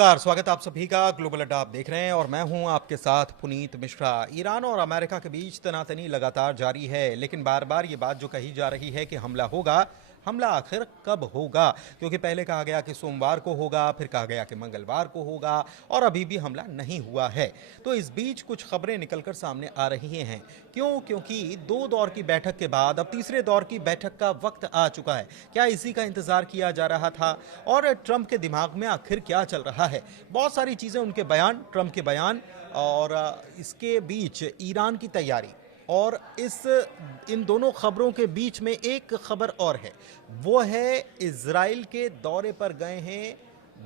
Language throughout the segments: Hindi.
नमस्कार, स्वागत है आप सभी का। ग्लोबल अड्डा आप देख रहे हैं और मैं हूं आपके साथ पुनीत मिश्रा। ईरान और अमेरिका के बीच तनातनी लगातार जारी है, लेकिन बार बार ये बात जो कही जा रही है कि हमला होगा, हमला आखिर कब होगा? क्योंकि पहले कहा गया कि सोमवार को होगा, फिर कहा गया कि मंगलवार को होगा और अभी भी हमला नहीं हुआ है। तो इस बीच कुछ खबरें निकलकर सामने आ रही हैं। क्यों? क्योंकि 2 दौर की बैठक के बाद अब तीसरे दौर की बैठक का वक्त आ चुका है। क्या इसी का इंतजार किया जा रहा था? और ट्रंप के दिमाग में आखिर क्या चल रहा है? बहुत सारी चीजें, उनके बयान, ट्रंप के बयान और इसके बीच ईरान की तैयारी और इन दोनों खबरों के बीच में एक खबर और है। वो है इजराइल के दौरे पर गए हैं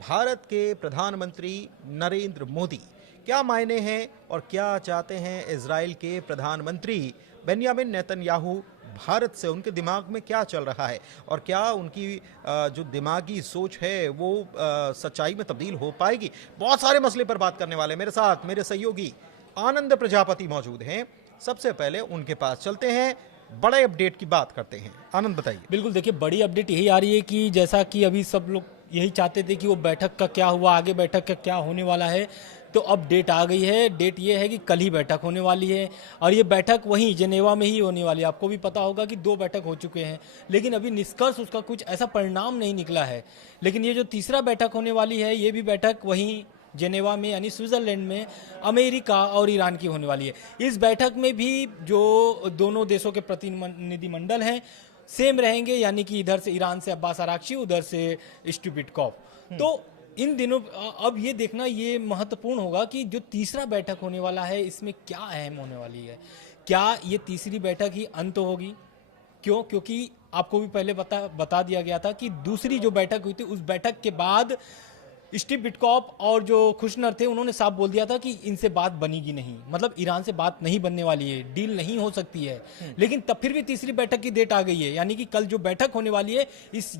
भारत के प्रधानमंत्री नरेंद्र मोदी। क्या मायने हैं और क्या चाहते हैं इजराइल के प्रधानमंत्री बेंयामिन नेतन्याहू भारत से? उनके दिमाग में क्या चल रहा है और क्या उनकी जो दिमागी सोच है वो सच्चाई में तब्दील हो पाएगी? बहुत सारे मसले पर बात करने वाले मेरे साथ मेरे सहयोगी आनंद प्रजापति मौजूद हैं। सबसे पहले उनके पास चलते हैं, बड़े अपडेट की बात करते हैं। आनंद बताइए। बिल्कुल, देखिए बड़ी अपडेट यही आ रही है कि जैसा कि अभी सब लोग यही चाहते थे कि वो बैठक का क्या हुआ, आगे बैठक का क्या होने वाला है, तो अब डेट आ गई है। डेट ये है कि कल ही बैठक होने वाली है और ये बैठक वहीं जेनेवा में ही होने वाली है। आपको भी पता होगा कि 2 बैठक हो चुके हैं, लेकिन अभी निष्कर्ष उसका कुछ ऐसा परिणाम नहीं निकला है। लेकिन ये जो तीसरा बैठक होने वाली है, ये भी बैठक वहीं जेनेवा में यानी स्विट्जरलैंड में अमेरिका और ईरान की होने वाली है। इस बैठक में भी जो दोनों देशों के प्रतिनिधिमंडल हैं सेम रहेंगे, यानी कि इधर से ईरान से अब्बास अराक्ची, उधर से स्टुपिटकॉव। तो इन दिनों अब ये देखना ये महत्वपूर्ण होगा कि जो तीसरा बैठक होने वाला है इसमें क्या अहम होने वाली है। क्या ये तीसरी बैठक ही अंत होगी? क्यों? क्योंकि आपको भी पहले बता दिया गया था कि दूसरी जो बैठक हुई थी उस बैठक के बाद स्टीव विटकॉफ और जो खुशनर थे उन्होंने साफ बोल दिया था कि इनसे बात बनेगी नहीं, मतलब ईरान से बात नहीं बनने वाली है, डील नहीं हो सकती है। लेकिन तब फिर भी तीसरी बैठक की डेट आ गई है, यानी कि कल जो बैठक होने वाली है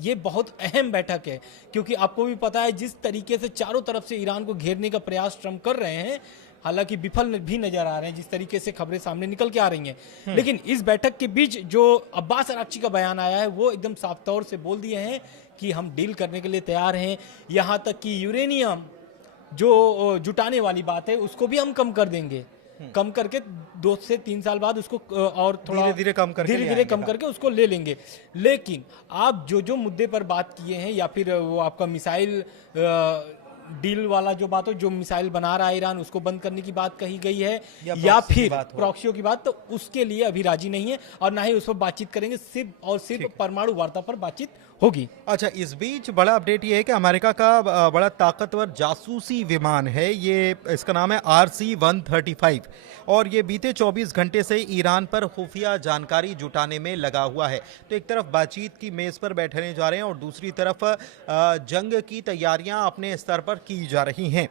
ये बहुत अहम बैठक है। क्योंकि आपको भी पता है जिस तरीके से चारों तरफ से ईरान को घेरने का प्रयास ट्रंप कर रहे हैं, हालांकि विफल भी नजर आ रहे हैं जिस तरीके से खबरें सामने निकल के आ रही हैं। लेकिन इस बैठक के बीच जो अब्बास अराक्ची का बयान आया है वो एकदम साफ तौर से बोल दिए हैं कि हम डील करने के लिए तैयार हैं। यहां तक कि यूरेनियम जो जुटाने वाली बात है उसको भी हम कम कर देंगे, कम करके 2 से 3 साल बाद उसको और थोड़ा धीरे धीरे कम करके उसको ले लेंगे। लेकिन आप जो मुद्दे पर बात किए हैं, या फिर वो आपका मिसाइल डील वाला जो बात हो, जो मिसाइल बना रहा है ईरान उसको बंद करने की बात कही गई है, या फिर प्रॉक्सियों की बात, तो उसके लिए अभी राजी नहीं है और ना ही उस पर बातचीत करेंगे। सिर्फ परमाणु वार्ता पर बातचीत होगी। अच्छा, इस बीच बड़ा अपडेट ये है कि अमेरिका का बड़ा ताकतवर जासूसी विमान है, ये इसका नाम है RC-135 और ये बीते 24 घंटे से ईरान पर खुफिया जानकारी जुटाने में लगा हुआ है। तो एक तरफ बातचीत की मेज पर बैठने जा रहे हैं और दूसरी तरफ जंग की तैयारियां अपने स्तर पर की जा रही हैं।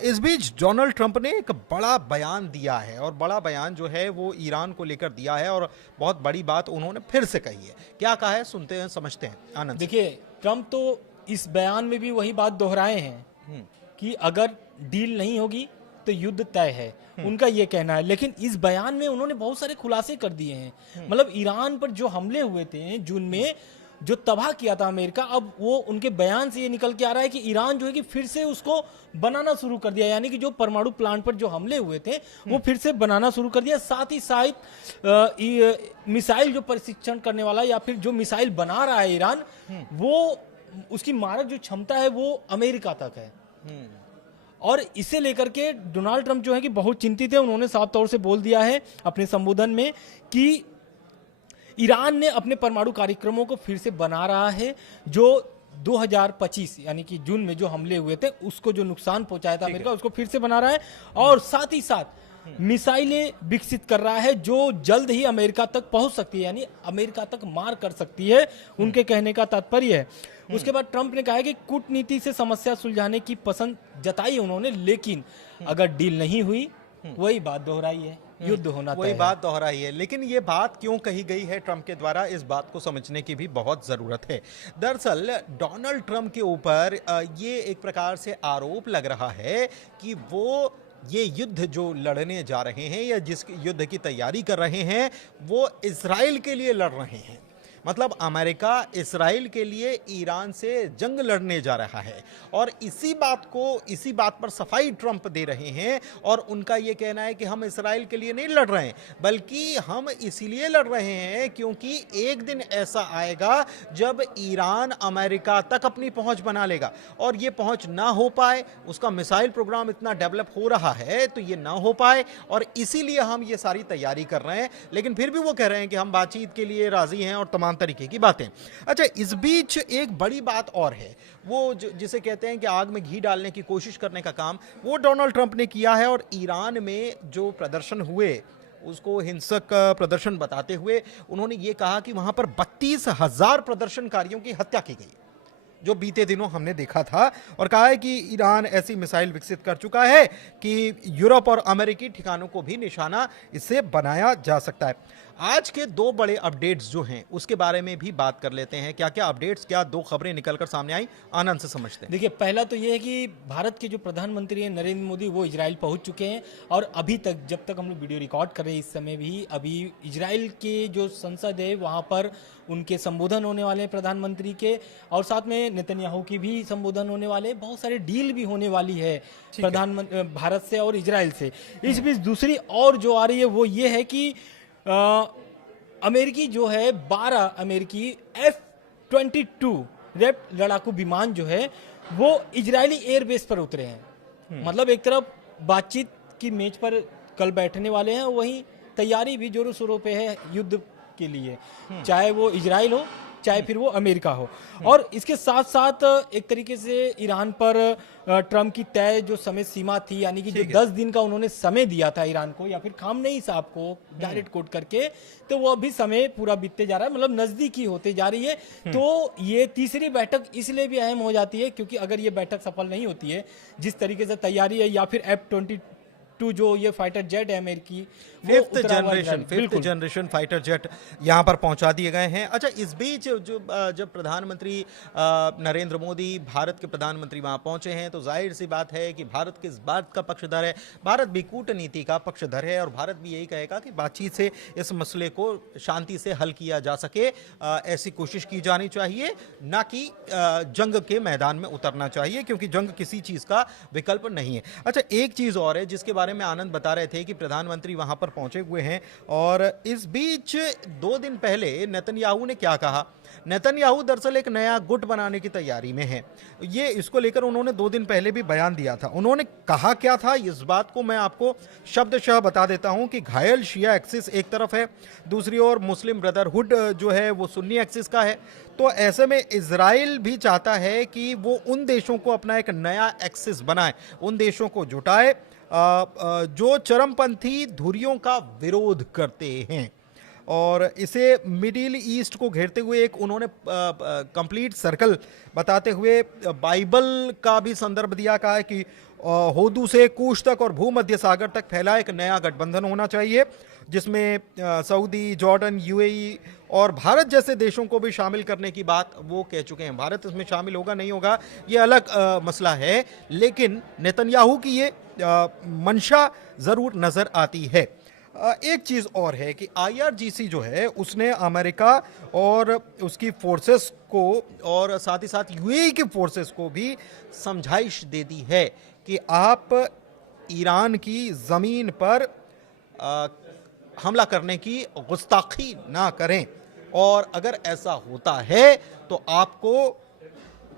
इस बीच डोनाल्ड ट्रंप ने एक बड़ा बयान दिया है और बड़ा बयान जो है वो ईरान को लेकर दिया है और बहुत बड़ी बात उन्होंने फिर से कही है। क्या कहा है, सुनते हैं, समझते हैं। आनंद देखिए, ट्रंप तो इस बयान में भी वही बात दोहराए हैं कि अगर डील नहीं होगी तो युद्ध तय है, उनका ये कहना है। लेकिन इस बयान में उन्होंने बहुत सारे खुलासे कर दिए हैं। मतलब ईरान पर जो हमले हुए थे जून में, जो तबाह किया था अमेरिका, अब वो उनके बयान से ये निकल के आ रहा है कि ईरान जो है कि फिर से उसको बनाना शुरू कर दिया, यानी कि जो परमाणु प्लांट पर जो हमले हुए थे वो फिर से बनाना शुरू कर दिया। साथ ही साथ मिसाइल जो परीक्षण करने वाला या फिर जो मिसाइल बना रहा है ईरान, वो उसकी मारक जो क्षमता है वो अमेरिका तक है। और इसे लेकर के डोनाल्ड ट्रंप जो है कि बहुत चिंतित है। उन्होंने साफ तौर से बोल दिया है अपने संबोधन में कि ईरान ने अपने परमाणु कार्यक्रमों को फिर से बना रहा है। जो 2025 यानी कि जून में जो हमले हुए थे उसको जो नुकसान पहुंचाया था अमेरिका, उसको फिर से बना रहा है और साथ ही साथ मिसाइलें विकसित कर रहा है जो जल्द ही अमेरिका तक पहुंच सकती है, यानी अमेरिका तक मार कर सकती है, उनके कहने का तात्पर्य है। उसके बाद ट्रंप ने कहा कि कूटनीति से समस्या सुलझाने की पसंद जताई उन्होंने, लेकिन अगर डील नहीं हुई वही बात दोहराई है, युद्ध होना वही बात दोहराई है। लेकिन ये बात क्यों कही गई है ट्रंप के द्वारा, इस बात को समझने की भी बहुत ज़रूरत है। दरअसल डोनाल्ड ट्रंप के ऊपर ये एक प्रकार से आरोप लग रहा है कि वो ये युद्ध जो लड़ने जा रहे हैं या जिस युद्ध की तैयारी कर रहे हैं वो इजराइल के लिए लड़ रहे हैं। मतलब अमेरिका इसराइल के लिए ईरान से जंग लड़ने जा रहा है और इसी बात पर सफाई ट्रंप दे रहे हैं और उनका यह कहना है कि हम इसराइल के लिए नहीं लड़ रहे हैं, बल्कि हम इसीलिए लड़ रहे हैं क्योंकि एक दिन ऐसा आएगा जब ईरान अमेरिका तक अपनी पहुंच बना लेगा और यह पहुंच ना हो पाए, उसका मिसाइल प्रोग्राम इतना डेवलप हो रहा है तो यह ना हो पाए और इसीलिए हम ये सारी तैयारी कर रहे हैं। लेकिन फिर भी वो कह रहे हैं कि हम बातचीत के लिए राजी हैं और तमाम तरीके की बातें। अच्छा, इस बीच एक बड़ी बात और है, वो जिसे कहते हैं कि आग में घी डालने की कोशिश करने का काम वो डोनाल्ड ट्रंप ने किया है और ईरान में जो प्रदर्शन हुए उसको हिंसक प्रदर्शन बताते हुए उन्होंने ये कहा कि वहां पर 32,000 प्रदर्शनकारियों की हत्या की गई, जो बीते दिनों हमने देखा था, और कहा है कि ईरान ऐसी मिसाइल विकसित कर चुका है कि यूरोप और अमेरिकी ठिकानों को भी निशाना इससे बनाया जा सकता है। आज के दो बड़े अपडेट्स जो हैं उसके बारे में भी बात कर लेते हैं। क्या क्या अपडेट्स, क्या दो खबरें निकलकर सामने आई, आनंद से समझते हैं। देखिए, पहला तो ये है कि भारत के जो प्रधानमंत्री हैं नरेंद्र मोदी, वो इजराइल पहुंच चुके हैं और अभी तक, जब तक हम लोग वीडियो रिकॉर्ड कर रहे हैं इस समय भी, अभी इजराइल के जो संसद है वहां पर उनके संबोधन होने वाले हैं प्रधानमंत्री के, और साथ में नेतन्याहू की भी संबोधन होने वाले हैं। बहुत सारे डील भी होने वाली है प्रधानमंत्री भारत से और इजराइल से। इस बीच दूसरी और जो आ रही है वो ये है कि अमेरिकी जो है 12 अमेरिकी F-22 रैप लड़ाकू विमान जो है वो इजरायली एयरबेस पर उतरे हैं। मतलब एक तरफ बातचीत की मेज पर कल बैठने वाले हैं, वहीं तैयारी भी जोरों शोरों पे है युद्ध के लिए, चाहे वो इजराइल हो चाहे फिर वो अमेरिका हो। और इसके साथ साथ एक तरीके से ईरान पर ट्रम्प की तय जो समय सीमा थी, यानी कि जो 10 दिन का उन्होंने समय दिया था ईरान को, या फिर खामनेई साहब को डायरेक्ट कोट करके, तो वो अभी समय पूरा बीतते जा रहा है, मतलब नजदीकी होते जा रही है। तो ये तीसरी बैठक इसलिए भी अहम हो जाती है क्योंकि अगर ये बैठक सफल नहीं होती है, जिस तरीके से तैयारी है, या फिर F-22 जो ये फाइटर जेट है अमेरिकी, फिफ्थ जनरेशन फाइटर जेट यहाँ पर पहुंचा दिए गए हैं। अच्छा, इस बीच जब प्रधानमंत्री नरेंद्र मोदी, भारत के प्रधानमंत्री वहां पहुंचे हैं, तो जाहिर सी बात है कि भारत किस बात का पक्षधर है, भारत भी कूटनीति का पक्षधर है और भारत भी यही कहेगा कि बातचीत से इस मसले को शांति से हल किया जा सके, ऐसी कोशिश की जानी चाहिए, ना कि जंग के मैदान में उतरना चाहिए, क्योंकि जंग किसी चीज का विकल्प नहीं है। अच्छा, एक चीज और है जिसके बारे में आनंद बता रहे थे कि प्रधानमंत्री वहां पर पहुंचे हुए हैं, और इस बीच 2 दिन पहले नेतन्याहू ने क्या कहा। नेतन्याहू दरअसल एक नया गुट बनाने की तैयारी में है, ये इसको लेकर उन्होंने 2 दिन पहले भी बयान दिया था। उन्होंने कहा क्या था, इस बात को मैं आपको शब्दशः बता देता हूं कि घायल शिया एक्सिस एक तरफ है, दूसरी ओर मुस्लिम ब्रदरहुड जो है वो सुन्नी एक्सिस का है। तो ऐसे में इजराइल भी चाहता है कि वो उन देशों को अपना एक नया एक्सिस बनाए, उन देशों को जुटाए जो चरमपंथी धुरियों का विरोध करते हैं, और इसे मिडिल ईस्ट को घेरते हुए एक उन्होंने कंप्लीट सर्कल बताते हुए बाइबल का भी संदर्भ दिया। कहा है कि होदू से कूश तक और भूमध्य सागर तक फैला एक नया गठबंधन होना चाहिए, जिसमें सऊदी, जॉर्डन, यूएई और भारत जैसे देशों को भी शामिल करने की बात वो कह चुके हैं। भारत इसमें शामिल होगा नहीं होगा ये अलग मसला है, लेकिन नेतन्याहू की ये मंशा जरूर नजर आती है। एक चीज और है कि IRGC जो है उसने अमेरिका और उसकी फोर्सेस को और साथ ही साथ यूएई की फोर्सेस को भी समझाइश दे दी है कि आप ईरान की जमीन पर हमला करने की गुस्ताखी ना करें, और अगर ऐसा होता है तो आपको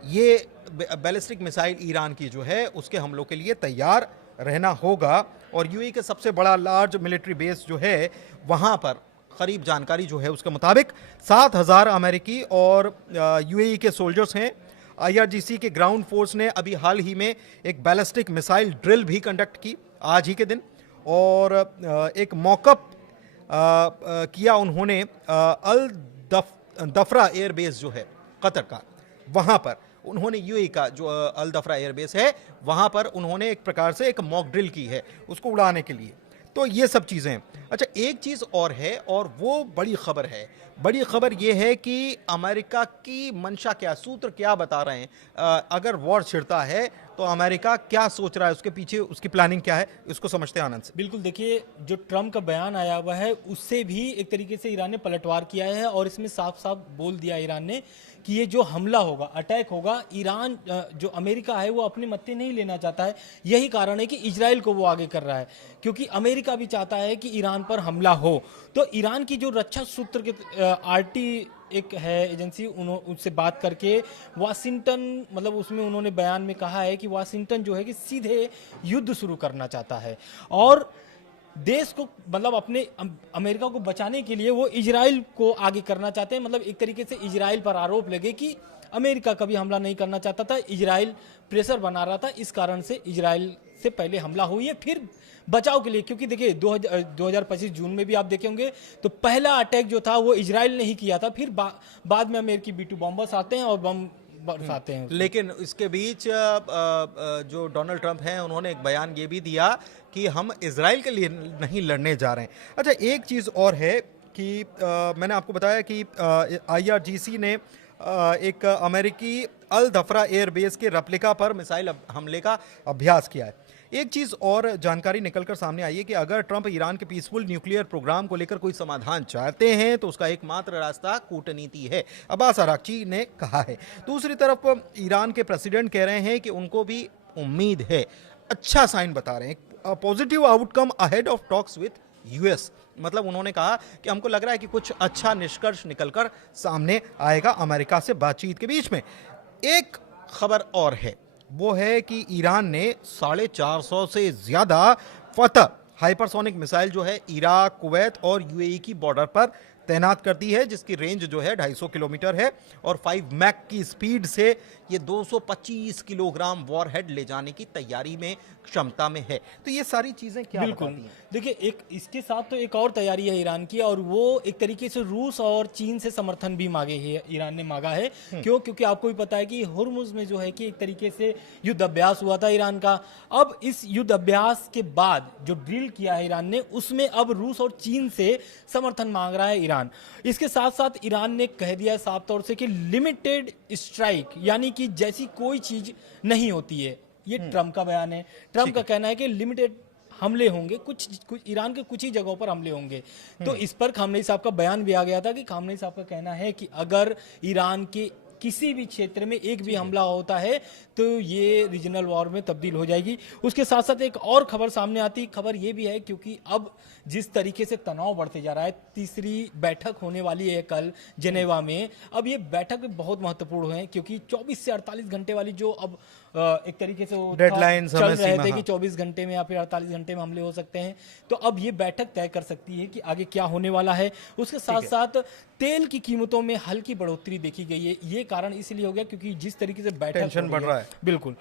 ये बैलिस्टिक मिसाइल ईरान की जो है उसके हमलों के लिए तैयार रहना होगा। और यूएई के सबसे बड़ा लार्ज मिलिट्री बेस जो है वहां पर करीब जानकारी जो है उसके मुताबिक 7,000 अमेरिकी और यूएई के सोल्जर्स हैं। IRGC के ग्राउंड फोर्स ने अभी हाल ही में एक बैलिस्टिक मिसाइल ड्रिल भी कंडक्ट की आज ही के दिन, और एक मॉकअप किया उन्होंने अल दफरा एयरबेस जो है कतर का, वहां पर उन्होंने यूएई का जो अल दफरा एयरबेस है वहां पर उन्होंने एक प्रकार से एक मॉक ड्रिल की है उसको उड़ाने के लिए। तो ये सब चीजें। अच्छा, एक चीज और है और वो बड़ी खबर है। बड़ी खबर ये है कि अमेरिका की मंशा क्या, सूत्र क्या बता रहे हैं, अगर वॉर छिड़ता है तो अमेरिका क्या सोच रहा है, उसके पीछे उसकी प्लानिंग क्या है, इसको समझते हैं आनंद से। बिल्कुल, देखिए जो ट्रम्प का बयान आया हुआ है उससे भी एक तरीके से ईरान ने पलटवार किया है और इसमें साफ साफ बोल दिया ईरान ने कि ये जो हमला होगा, अटैक होगा, ईरान जो अमेरिका है वो अपने मत्थे नहीं लेना चाहता है। यही कारण है कि इजराइल को वो आगे कर रहा है, क्योंकि अमेरिका भी चाहता है कि ईरान पर हमला हो। तो ईरान की जो रक्षा सूत्र के आरटी एक है एजेंसी, उनसे बात करके वाशिंगटन, मतलब उसमें उन्होंने बयान में कहा है कि वाशिंगटन जो है कि सीधे युद्ध शुरू करना चाहता है और देश को, मतलब अपने अमेरिका को बचाने के लिए वो इजराइल को आगे करना चाहते हैं। मतलब एक तरीके से इजराइल पर आरोप लगे कि अमेरिका कभी हमला नहीं करना चाहता था, इजराइल प्रेशर बना रहा था, इस कारण से इजराइल से पहले हमला हुई है, फिर बचाव के लिए। क्योंकि देखिए 2025 जून में भी आप देखे होंगे तो पहला अटैक जो था वो इजराइल ने ही किया था, फिर बाद में अमेरिकी B-2 बॉम्बर्स आते हैं और बम बरसाते हैं। लेकिन इसके बीच जो डोनाल्ड ट्रंप हैं उन्होंने एक बयान ये भी दिया कि हम इजराइल के लिए नहीं लड़ने जा रहे हैं। अच्छा, एक चीज़ और है कि मैंने आपको बताया कि IRGC ने एक अमेरिकी अल दफरा एयरबेस के रेप्लिका पर मिसाइल हमले का अभ्यास किया है। एक चीज़ और जानकारी निकलकर सामने आई है कि अगर ट्रंप ईरान के पीसफुल न्यूक्लियर प्रोग्राम को लेकर कोई समाधान चाहते हैं तो उसका एकमात्र रास्ता कूटनीति है, अब्बास अराक्ची ने कहा है। दूसरी तरफ ईरान के प्रेसिडेंट कह रहे हैं कि उनको भी उम्मीद है, अच्छा साइन बता रहे हैं, positive outcome ahead of talks with US। मतलब उन्होंने कहा कि हमको लग रहा है कि कुछ अच्छा निष्कर्ष निकलकर सामने आएगा अमेरिका से बातचीत के बीच में। एक खबर और है, वो है कि ईरान ने 450 से ज्यादा फतह हाइपरसोनिक मिसाइल जो है इराक, कुवैत और UAE की बॉर्डर पर तैनात कर दी है, जिसकी रेंज जो है 250 किलोमीटर है और 5 मैक की स्पीड से ये 225 किलोग्राम वॉरहेड ले जाने की तैयारी में, क्षमता में है। तो ये सारी चीजें क्या बिल्कुल, बताती हैं? देखिए एक इसके साथ तो एक और तैयारी है ईरान की, और वो एक तरीके से रूस और चीन से समर्थन भी मांगे है, ईरान ने मांगा है। क्यों? क्योंकि आपको भी पता है कि हुर्मुज में जो है कि एक तरीके से युद्ध अभ्यास हुआ था ईरान का। अब इस युद्ध अभ्यास के बाद जो ड्रिल किया है ईरान ने, उसमें अब रूस और चीन से समर्थन मांग रहा है ईरान। इसके साथ साथ ईरान ने कह दिया है साफ तौर से कि लिमिटेड स्ट्राइक, यानी कि जैसी कोई चीज नहीं होती है। ये ट्रंप का बयान है। ट्रंप का कहना है कि लिमिटेड हमले होंगे, कुछ ईरान के कुछ ही जगहों पर हमले होंगे। तो इस पर खामनेई साहब का बयान भी आ गया था कि खामनेई साहब का कहना है कि अगर ईरान के किसी भी क्षेत्र में एक भी हमला होता है तो ये रीजनल वॉर में तब्दील हो जाएगी। उसके साथ साथ एक और खबर सामने आती, खबर ये भी है क्योंकि अब जिस तरीके से तनाव बढ़ते जा रहा है, तीसरी बैठक होने वाली है कल जेनेवा में। अब ये बैठक बहुत महत्वपूर्ण है क्योंकि 24 से 48 घंटे वाली जो अब एक तरीके से वो डेडलाइन चल रहे थे कि 24 घंटे में या फिर 48 घंटे में हमले हो सकते हैं, तो अब ये बैठक तय कर सकती है कि आगे क्या होने वाला है। उसके साथ साथ तेल की कीमतों में हल्की बढ़ोतरी देखी गई है। ये कारण इसलिए हो गया क्योंकि जिस तरीके से बैठक टेंशन बढ़ रहा है। बिल्कुल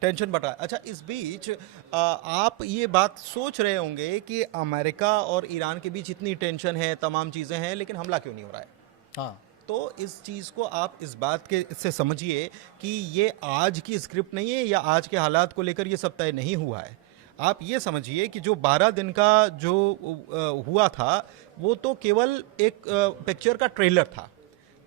टेंशन बढ़ रहा है। अच्छा, इस बीच आप ये बात सोच रहे होंगे कि अमेरिका और ईरान के बीच इतनी टेंशन है, तमाम चीजें हैं, लेकिन हमला क्यों नहीं हो रहा है? हाँ, तो इस चीज़ को आप इस बात के से समझिए कि ये आज की स्क्रिप्ट नहीं है या आज के हालात को लेकर ये सब तय नहीं हुआ है। आप ये समझिए कि जो 12 दिन का जो हुआ था वो तो केवल एक पिक्चर का ट्रेलर था।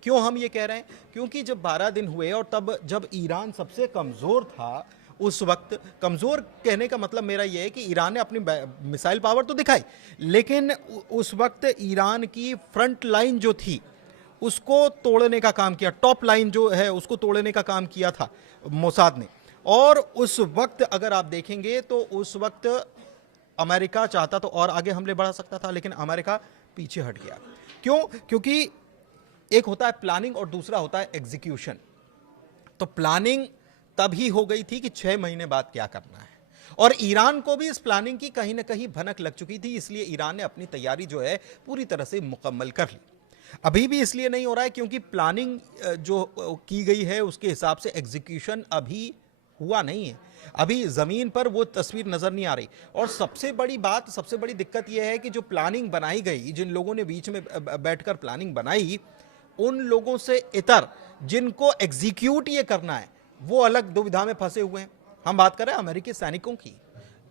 क्यों हम ये कह रहे हैं? क्योंकि जब 12 दिन हुए और तब जब ईरान सबसे कमज़ोर था, उस वक्त, कमज़ोर कहने का मतलब मेरा ये है कि ईरान ने अपनी मिसाइल पावर तो दिखाई, लेकिन उस वक्त ईरान की फ्रंट लाइन जो थी उसको तोड़ने का काम किया, टॉप लाइन जो है उसको तोड़ने का काम किया था मोसाद ने। और उस वक्त अगर आप देखेंगे तो उस वक्त अमेरिका चाहता तो और आगे हमले बढ़ा सकता था, लेकिन अमेरिका पीछे हट गया। क्यों? क्योंकि एक होता है प्लानिंग और दूसरा होता है एग्जीक्यूशन। तो प्लानिंग तभी हो गई थी कि 6 महीने बाद क्या करना है, और ईरान को भी इस प्लानिंग की कहीं ना कहीं भनक लग चुकी थी, इसलिए ईरान ने अपनी तैयारी जो है पूरी तरह से मुकम्मल कर ली। अभी भी इसलिए नहीं हो रहा है क्योंकि प्लानिंग जो की गई है उसके हिसाब से एग्जीक्यूशन अभी हुआ नहीं है, अभी जमीन पर वो तस्वीर नजर नहीं आ रही। और सबसे बड़ी बात, सबसे बड़ी दिक्कत यह है कि जो प्लानिंग बनाई गई, जिन लोगों ने बीच में बैठकर प्लानिंग बनाई, उन लोगों से इतर जिनको एग्जीक्यूट ये करना है वो अलग दुविधा में फंसे हुए हैं। हम बात कर रहे हैं अमेरिकी सैनिकों की।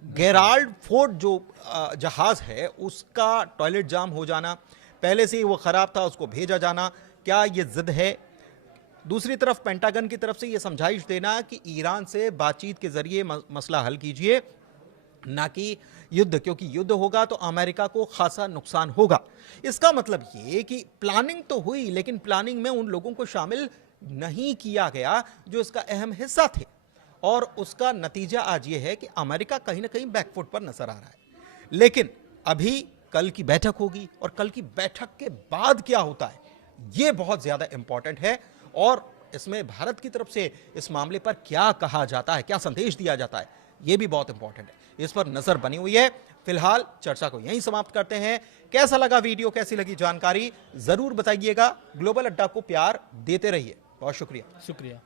गेराल्ड फोर्ड जो जहाज है उसका टॉयलेट जाम हो जाना, पहले से ही वो खराब था, उसको भेजा जाना, क्या ये जिद है? दूसरी तरफ पेंटागन की तरफ से यह समझाइश देना कि ईरान से बातचीत के जरिए मसला हल कीजिए, ना कि युद्ध, क्योंकि युद्ध होगा तो अमेरिका को खासा नुकसान होगा। इसका मतलब ये कि प्लानिंग तो हुई, लेकिन प्लानिंग में उन लोगों को शामिल नहीं किया गया जो इसका अहम हिस्सा थे, और उसका नतीजा आज ये है कि अमेरिका कहीं ना कहीं बैकफुट पर नजर आ रहा है। लेकिन अभी कल की बैठक होगी, और कल की बैठक के बाद क्या होता है यह बहुत ज्यादा इंपॉर्टेंट है, और इसमें भारत की तरफ से इस मामले पर क्या कहा जाता है, क्या संदेश दिया जाता है, यह भी बहुत इंपॉर्टेंट है। इस पर नजर बनी हुई है। फिलहाल चर्चा को यहीं समाप्त करते हैं। कैसा लगा वीडियो, कैसी लगी जानकारी, जरूर बताइएगा। ग्लोबल अड्डा को प्यार देते रहिए। बहुत शुक्रिया। शुक्रिया।